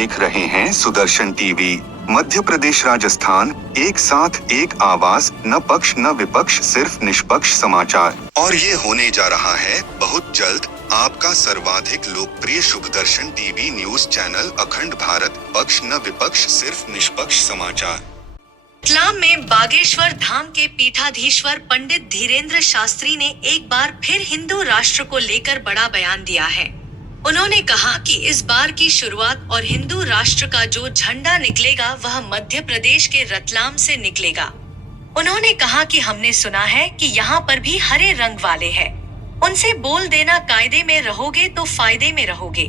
देख रहे हैं सुदर्शन टीवी। मध्य प्रदेश राजस्थान, एक साथ एक आवाज, न पक्ष न विपक्ष, सिर्फ निष्पक्ष समाचार। और ये होने जा रहा है बहुत जल्द आपका सर्वाधिक लोकप्रिय शुभदर्शन टीवी न्यूज चैनल अखंड भारत, पक्ष न विपक्ष, सिर्फ निष्पक्ष समाचार। रतलाम में बागेश्वर धाम के पीठाधीश्वर पंडित धीरेन्द्र शास्त्री ने एक बार फिर हिंदू राष्ट्र को लेकर बड़ा बयान दिया है। उन्होंने कहा कि इस बार की शुरुआत और हिंदू राष्ट्र का जो झंडा निकलेगा वह मध्य प्रदेश के रतलाम से निकलेगा। उन्होंने कहा कि हमने सुना है कि यहाँ पर भी हरे रंग वाले हैं, उनसे बोल देना कायदे में रहोगे तो फायदे में रहोगे।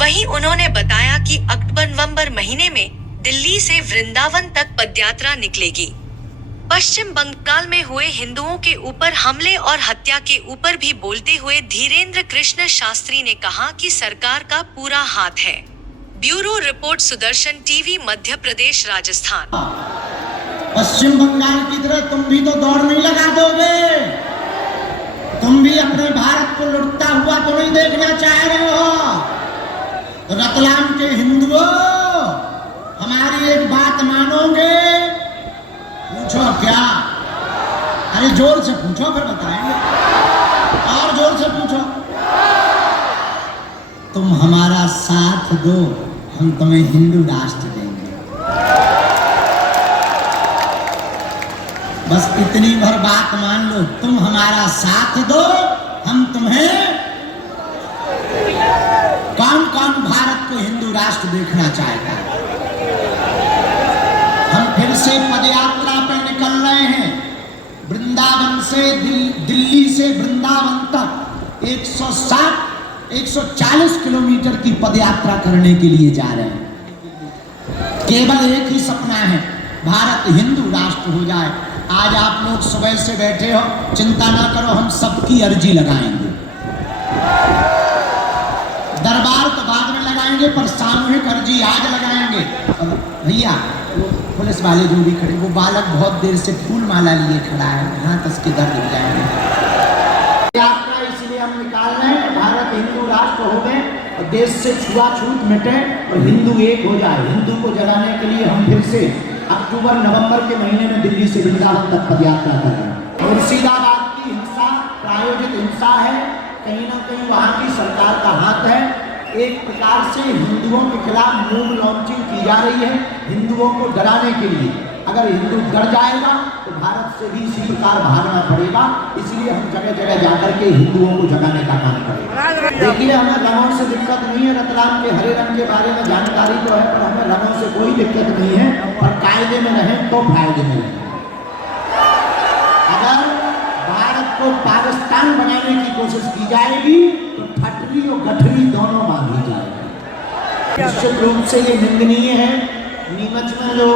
वहीं उन्होंने बताया कि अक्टूबर-नवंबर महीने में दिल्ली से वृंदावन तक पदयात्रा निकलेगी। पश्चिम बंगाल में हुए हिंदुओं के ऊपर हमले और हत्या के ऊपर भी बोलते हुए धीरेन्द्र कृष्ण शास्त्री ने कहा कि सरकार का पूरा हाथ है। Bureau report, Sudarshan TV, Madhya Pradesh Rajasthan. पश्चिम बंगाल की तरह तुम भी तो दौड़ नहीं लगा दोगे। तुम भी अपने भारत को लुटता हुआ तो नहीं देखना चाह रहे हो। रतलाम के हिंदुओं, हमारी एक बात मानोगे? पूछो क्या? अरे जोर से पूछो, फिर बताएंगे। और जोर से पूछो। तुम हमारा साथ दो, हम तुम्हें हिंदू राष्ट्र देंगे। बस इतनी भर बात मान लो। तुम हमारा साथ दो, हम तुम्हें। कौन कौन भारत को हिंदू राष्ट्र देखना चाहेगा? हम फिर से पदयात्रा पे निकल रहे हैं। वृंदावन से दिल्ली से वृंदावन तक 140 किलोमीटर की पदयात्रा करने के लिए जा रहे हैं। केवल एक ही सपना है, भारत हिंदू राष्ट्र हो जाए। आज आप लोग सुबह से बैठे हो, चिंता ना करो, हम सबकी अर्जी लगाएंगे। दरबार तो बाद में लगाएंगे, पर सामूहिक अर्जी आज लगाएंगे। भैया पुलिस वाले जो भी खड़े, वो बालक बहुत देर से फूल माला लिए खड़ा है, हाथ उसके दर्द हो जाएंगे। यात्रा इसलिए हम निकाल रहे हैं, भारत हिंदू राष्ट्र हो गए और देश से छुआछूत मिटे और हिंदू एक हो जाए। हिंदू को जगाने के लिए हम फिर से अक्टूबर-नवंबर के महीने में दिल्ली से वृंदावन तक पदयात्रा कर रहे हैं। मुर्शिदाबाद की हिंसा प्रायोजित हिंसा है, कहीं ना कहीं वहाँ की सरकार का हाथ है। एक प्रकार से हिंदुओं के खिलाफ मूव लॉन्चिंग की जा रही है, हिंदुओं को डराने के लिए। अगर हिंदू डर जाएगा तो भारत से भी इसी प्रकार भागना पड़ेगा। इसलिए हम जगह जगह जाकर के हिंदुओं को जगाने का काम करेंगे। देखिए, हमें रंगों से दिक्कत नहीं है। रतलाम के हरे रंग के बारे में जानकारी तो है, पर हमें रंगों से कोई दिक्कत नहीं है। और कायदे में रहें तो फायदे में रहें। अगर भारत को पाकिस्तान बनाने की कोशिश की जाएगी तो ठटरी और गठरी दोनों बांधी जाएगी। निश्चित रूप से ये निंदनीय है। नीमच में जो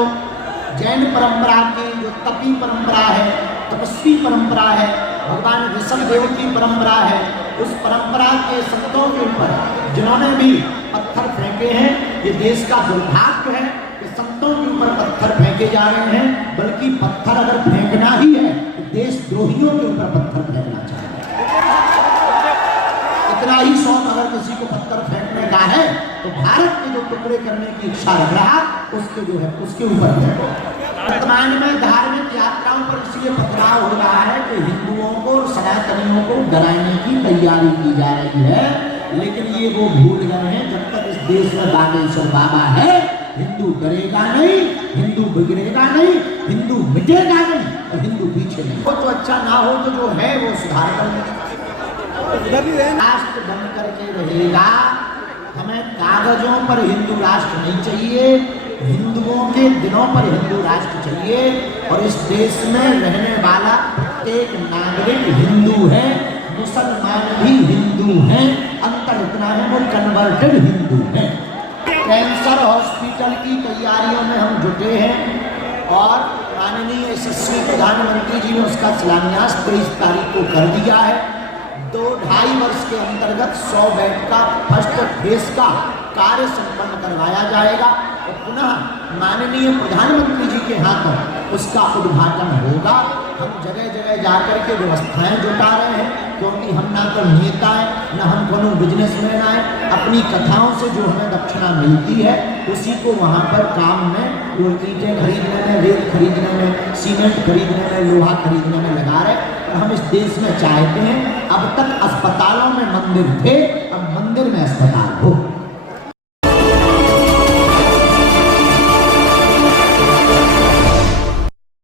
जैन परंपरा की जो तपी परंपरा है, तपस्वी परंपरा है, भगवान ऋषभ देव की परंपरा है, उस परंपरा के संतों के ऊपर जिन्होंने भी पत्थर फेंके हैं, ये देश का दुर्भाग्य है कि संतों के ऊपर पत्थर फेंके जा रहे हैं। बल्कि पत्थर अगर फेंकना ही है तो देशद्रोहियों के ऊपर पत्थर फेंकना चाहिए। इतना ही शौक अगर किसी को पत्थर फेंकने का है तो भारत के जो टुकड़े करने की इच्छा रख रहा उसके जो है उसके ऊपर फेंको। वर्तमान में धार्मिक यात्राओं पर इसलिए पथराव हो रहा है कि हिंदुओं को, सनातनियों को डराने की तैयारी की जा रही है। लेकिन ये वो भूल गए हैं, जब तक इस देश में बागेश्वर बाबा है, हिंदू डरेगा नहीं, हिंदू बिगड़ेगा नहीं, हिंदू मिटेगा नहीं और हिंदू पीछे नहीं। वो तो अच्छा ना हो तो जो है वो सुधार कर राष्ट्र बन करके रहेगा। हमें कागजों पर हिंदू राष्ट्र नहीं चाहिए, हिंदुओं के दिनों पर हिंदू राष्ट्र चाहिए। और इस देश में रहने वाला प्रत्येक नागरिक हिंदू है, मुसलमान भी हिंदू हैं। अंतर इतना है, वो कन्वर्टेड हिंदू हैं। कैंसर हॉस्पिटल की तैयारियों में हम जुटे हैं और माननीय यशस्वी प्रधानमंत्री जी ने उसका शिलान्यास 23 तारीख को कर दिया है। 2-2.5 वर्ष के अंतर्गत 100 बेड का फर्स्ट फेज का कार्य संपन्न करवाया जाएगा और पुनः माननीय प्रधानमंत्री जी के हाथों उसका उद्घाटन होगा। हम जगह जगह जाकर के व्यवस्थाएं जुटा रहे हैं, क्योंकि हम ना तो नेता हैं, ना हम कोनो बिजनेसमैन आए। अपनी कथाओं से जो हमें दक्षिणा मिलती है उसी को वहाँ पर काम में, ईंटें खरीदने में, रेत खरीदने में, सीमेंट खरीदने में, लोहा खरीदने में लगा रहे। और हम इस देश में चाहते हैं अब तक अस्पतालों में मंदिर थे, अब मंदिर में अस्पताल हो।